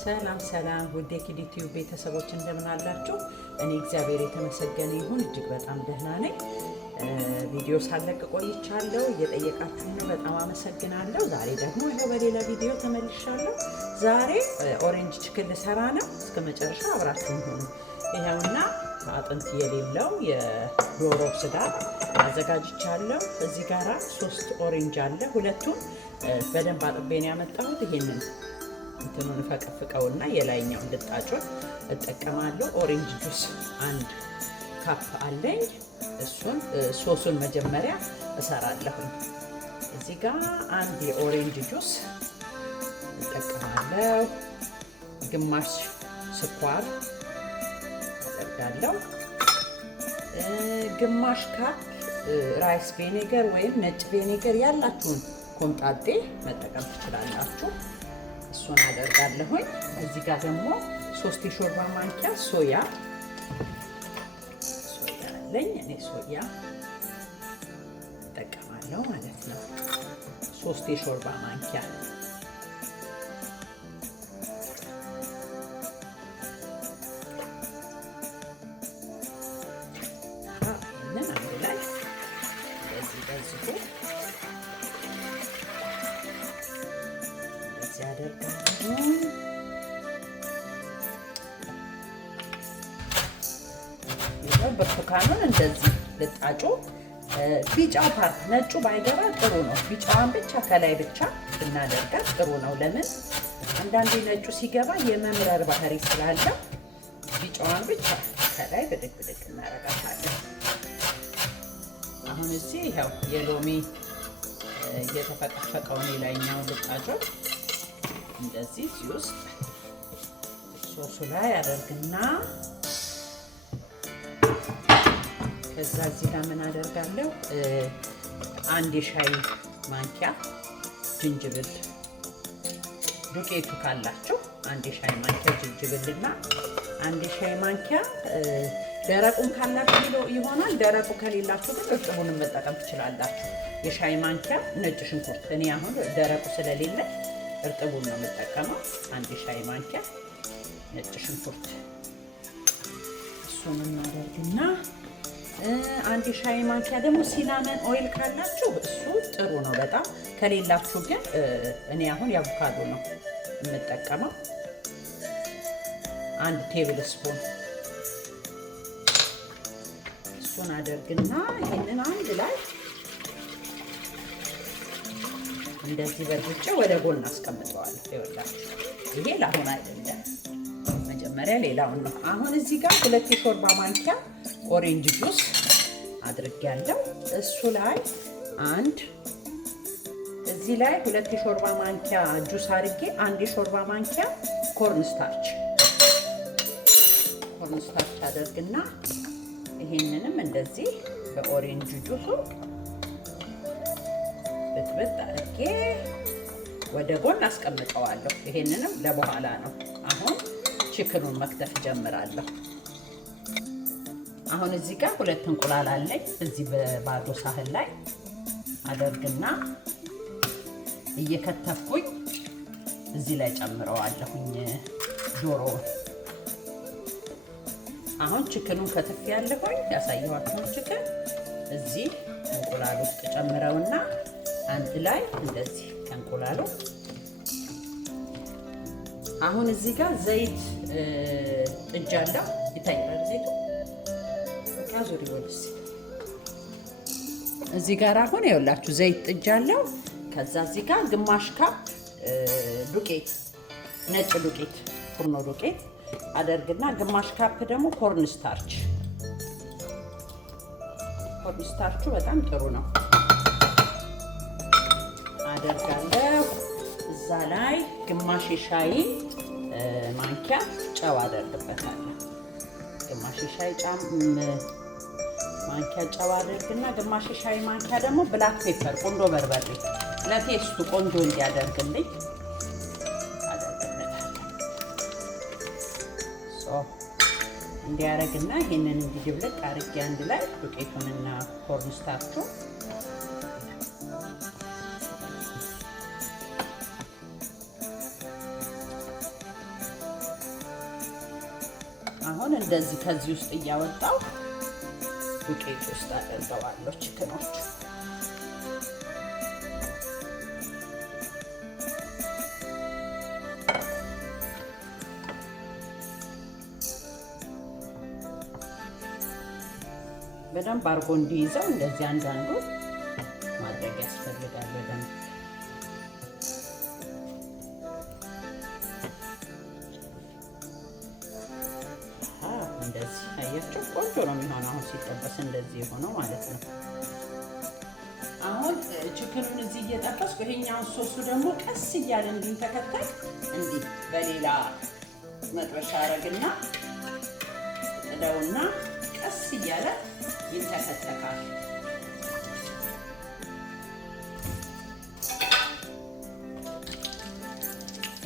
ሰላም ሰላም ውድ የኪዲቲዩ ቤተሰቦች እንደምን አላችሁ? እኔ እግዚአብሔር የተመሰገነ ይሁን እጅግ በጣም ደህና ነኝ። ቪዲዮ ሳለቅ ቆይቻለሁ፣ እየጠየቃችሁኝ ነው፣ በጣም አመሰግናለሁ። ዛሬ ደግሞ ይሄው በሌላ ቪዲዮ ተመልሻለሁ። ዛሬ ኦሬንጅ ቺክን ልሰራ ነው። እስከ መጨረሻ አብራችሁን ሁኑ። ይሄውና አጥንት የሌለው የዶሮ ስጋ አዘጋጅቻለሁ። እዚህ ጋራ 3 ኦሬንጅ አለ። ሁለቱን በደንብ አጥቤ ነው ያመጣሁት። ይሄንን እንትኑን ፈቀፍቀውና የላይኛው ልጣጩን እጠቀማለሁ። ኦሬንጅ ጁስ 1 ካፕ አለኝ። እሱን ሶሱን መጀመሪያ እሰራለሁ። እዚህ ጋር 1 የኦሬንጅ ጁስ እጠቀማለሁ። ግማሽ ስኳር አደርጋለሁ። ግማሽ ካፕ ራይስ ቪኔገር ወይም ነጭ ቪኔገር ያላችሁን ኮምጣጤ መጠቀም ትችላላችሁ። እሱን አደርጋለሁኝ። እዚህ ጋር ደግሞ 3 የሾርባ ማንኪያ ሶያ አለኝ። እኔ ሶያ እጠቀማለሁ ማለት ነው። 3 የሾርባ ማንኪያ ብርቱካኑን እንደዚህ ልጣጩ ቢጫው ፓርት ነጩ ባይገባ ጥሩ ነው። ቢጫዋን ብቻ ከላይ ብቻ ብናደርጋት ጥሩ ነው። ለምን አንዳንዴ ነጩ ሲገባ የመምረር ባህሪ ስላለ ቢጫዋን ብቻ ከላይ ብድግ ብድግ እናደርጋታለን። አሁን እዚህ ይኸው የሎሚ እየተፈቀፈቀውን የላይኛው ልጣጩ እንደዚህ እዚህ ውስጥ ሶሱ ላይ አደርግና ከዛ እዚህ ጋር ምን አደርጋለሁ? 1 የሻይ ማንኪያ ዝንጅብል ዱቄቱ ካላችሁ 1 የሻይ ማንኪያ ዝንጅብልና 1 የሻይ ማንኪያ ደረቁን ካላችሁ ይሆናል። ደረቁ ከሌላችሁ ግን እርጥቡን መጠቀም ትችላላችሁ። የሻይ ማንኪያ ነጭ ሽንኩርት፣ እኔ አሁን ደረቁ ስለሌለ እርጥቡን ነው የምጠቀመው። 1 የሻይ ማንኪያ ነጭ ሽንኩርት እሱን እናደርግና 1 የሻይ ማንኪያ ደግሞ ሲናመን ኦይል ካላችሁ እሱ ጥሩ ነው በጣም። ከሌላችሁ ግን እኔ አሁን የአቮካዶ ነው የምጠቀመው። 1 ቴብል ስፑን እሱን አደርግና ይሄንን አንድ ላይ እንደዚህ በርግጬ ወደ ጎን አስቀምጠዋለሁ። ይወላችሁ ይሄ ለአሁን አይደለም፣ መጀመሪያ ሌላውን ነው። አሁን እዚህ ጋር 2 የሾርባ ማንኪያ ኦሬንጅ ጁስ አድርጌያለሁ። እሱ ላይ እዚህ ላይ 2 የሾርባ ማንኪያ ጁስ አድርጌ 1 የሾርባ ማንኪያ ኮርን ስታርች አደርግና ይሄንንም እንደዚህ በኦሬንጅ ጁሱ ብጥብጥ አድርጌ ወደ ጎን አስቀምጠዋለሁ። ይሄንንም ለበኋላ ነው። አሁን ቺክኑን መክተፍ ጀምራለሁ። አሁን እዚህ ጋር 2 እንቁላል አለኝ። እዚህ በባዶ ሳህን ላይ አደርግና እየከተፍኩኝ እዚህ ላይ ጨምረዋለሁኝ ዶሮውን። አሁን ቺክኑን ከትፍ ያለሁኝ ያሳየኋችሁን ቺክን እዚህ እንቁላል ውስጥ ጨምረውና አንድ ላይ እንደዚህ ከእንቁላሉ። አሁን እዚህ ጋር ዘይት ጥጃለሁ። ይታያል ዘይቱ ዙሪ ወልስ እዚህ ጋር አሁን ይኸውላችሁ ዘይት ጥጃለሁ። ከዛ እዚህ ጋር ግማሽ ካፕ ዱቄት ነጭ ዱቄት ፉርኖ ዱቄት አደርግና ግማሽ ካፕ ደግሞ ኮርን ስታርች በጣም ጥሩ ነው አደርጋለሁ። እዛ ላይ ግማሽ የሻይ ማንኪያ ጨው አደርግበታለሁ። ግማሽ የሻይ ማንኪያ ጨው አድርግና ግማሽ ሻይ ማንኪያ ደግሞ ብላክ ፔፐር ቆንጆ በርበሬ ለቴስቱ ቆንጆ እንዲያደርግልኝ አደርግበታለሁ። እንዲያደርግና ይሄንን እንዲድብልቅ አድርጌ አንድ ላይ ዱቄቱንና ኮርን ስታርቹን አሁን እንደዚህ ከዚህ ውስጥ እያወጣው ዱቄት ውስጥ አደርገዋለሁ ቺክኖቹ። በደንብ አርጎ እንዲይዘው እንደዚህ አንዳንዱ ማድረግ ያስፈልጋል። በደንብ እንደዚህ አያችሁ፣ ቆንጆ ነው የሚሆነው አሁን ሲጠበስ እንደዚህ የሆነው ማለት ነው። አሁን ቺክኑን እዚህ እየጠበስኩ ይሄኛውን ሶሱ ደግሞ ቀስ እያለ እንዲንተከተል እንዲህ በሌላ መጥበሻ አረግና ጥደውና ቀስ እያለ ይንተከተካል።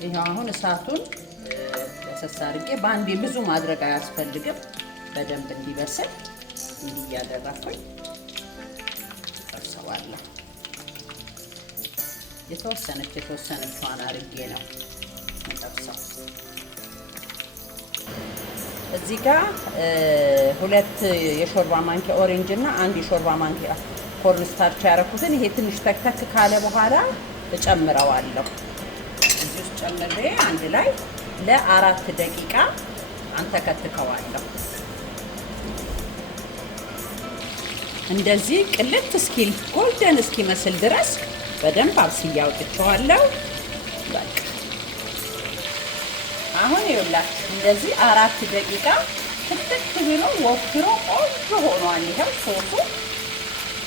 ይሄው አሁን እሳቱን ለሰሳ አድርጌ በአንዴ ብዙ ማድረግ አያስፈልግም። በደንብ እንዲበስል እንዲህ እያደረኩኝ ጠብሰዋለሁ። የተወሰነችዋን አድርጌ ነው ጠብሰው። እዚህ ጋር 2 የሾርባ ማንኪያ ኦሬንጅ እና 1 የሾርባ ማንኪያ ኮርን ስታርች ያደረኩትን ይሄ ትንሽ ተክተክ ካለ በኋላ እጨምረዋለሁ። እዚህ ውስጥ ጨምሬ አንድ ላይ ለ4 ደቂቃ አንተከትከዋለሁ። እንደዚህ ቅልት እስኪል ጎልደን እስኪመስል ድረስ በደንብ አብስዬ አውጥቼዋለሁ። በቃ አሁን ይኸውላችሁ እንደዚህ 4 ደቂቃ ትክትክ ብሎ ወፍሮ ቆንጆ ሆኗል። ይሄው ሶሱ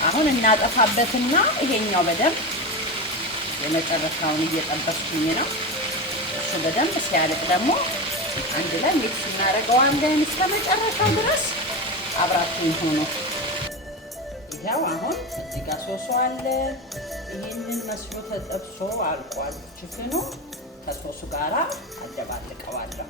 አሁን እናጠፋበትና ይሄኛው በደንብ የመጨረሻውን እየጠበስኩኝ ነው። እሱ በደንብ ሲያልቅ ደግሞ አንድ ላይ ሚክስ እናደርገዋለን እስከ መጨረሻው ድረስ አብራችሁኝ ሆኖ። ይሄው አሁን እዚህ ጋር ሶሱ አለ። ይሄንን መስሎ ተጠብሶ አልቋል። ቺክኑ ከሶሱ ጋራ አደባልቀዋለሁ።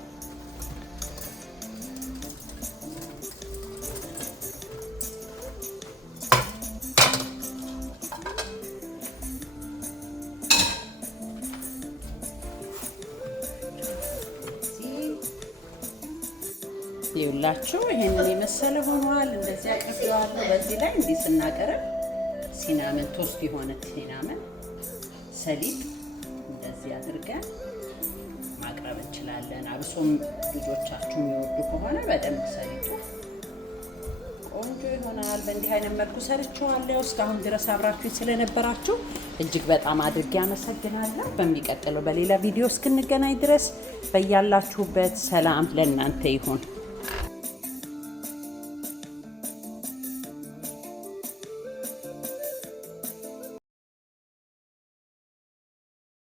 ይኸውላችሁ ይሄንን የመሰለ ሆኗል። እንደዚህ አቅርቤዋለሁ። በዚህ ላይ እንዲህ ስናቀርብ ሲናመን ቶስት የሆነ ሲናመን ሰሊጥ እንደዚህ አድርገን ማቅረብ እንችላለን። አብሶም ልጆቻችሁ የሚወዱ ከሆነ በደንብ ሰሊጡ ቆንጆ ይሆናል። በእንዲህ አይነት መልኩ ሰርቼዋለሁ። እስካሁን ድረስ አብራችሁ ስለነበራችሁ እጅግ በጣም አድርጌ አመሰግናለሁ። በሚቀጥለው በሌላ ቪዲዮ እስክንገናኝ ድረስ በያላችሁበት ሰላም ለእናንተ ይሁን።